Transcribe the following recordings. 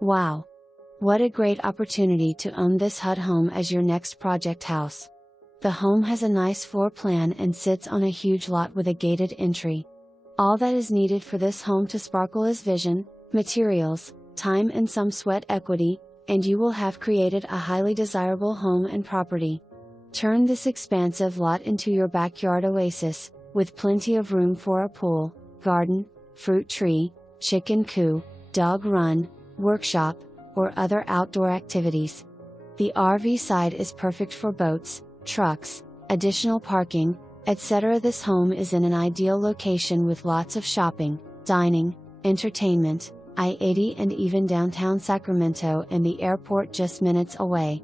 Wow! What a great opportunity to own this HUD home as your next project house. The home has a nice floor plan and sits on a huge lot with a gated entry. All that is needed for this home to sparkle is vision, materials, time and some sweat equity, and you will have created a highly desirable home and property. Turn this expansive lot into your backyard oasis, with plenty of room for a pool, garden, fruit tree, chicken coop, dog run, workshop, or other outdoor activities. The RV side is perfect for boats, trucks, additional parking, etc. This home is in an ideal location with lots of shopping, dining, entertainment, I-80 and even downtown Sacramento and the airport just minutes away.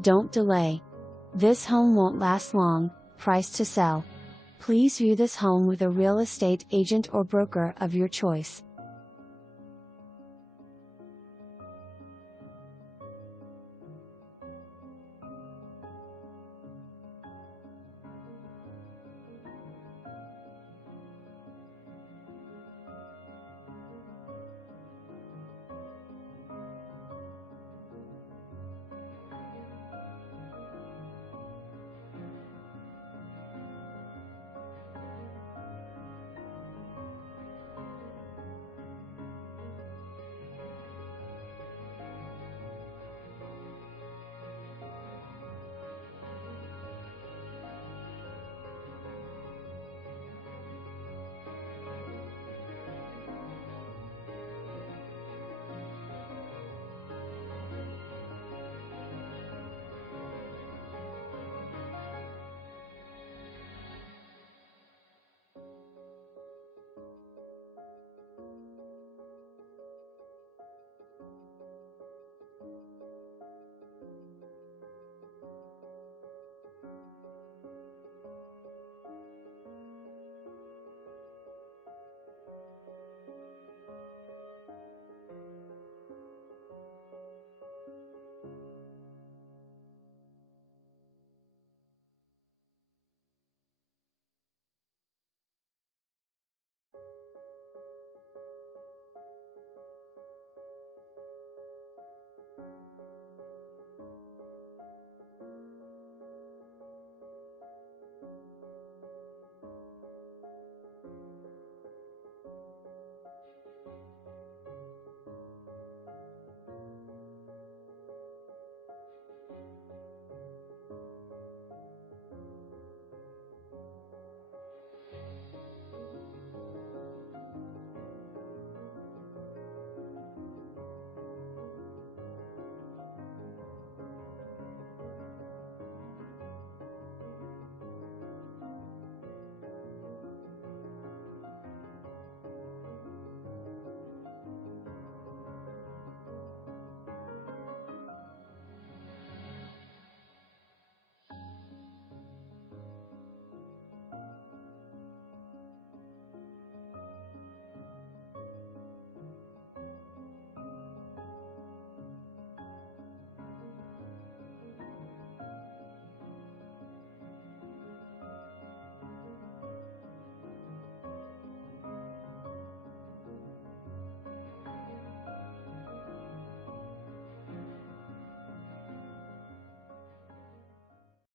Don't delay. This home won't last long. Price to sell. Please view this home with a real estate agent or broker of your choice.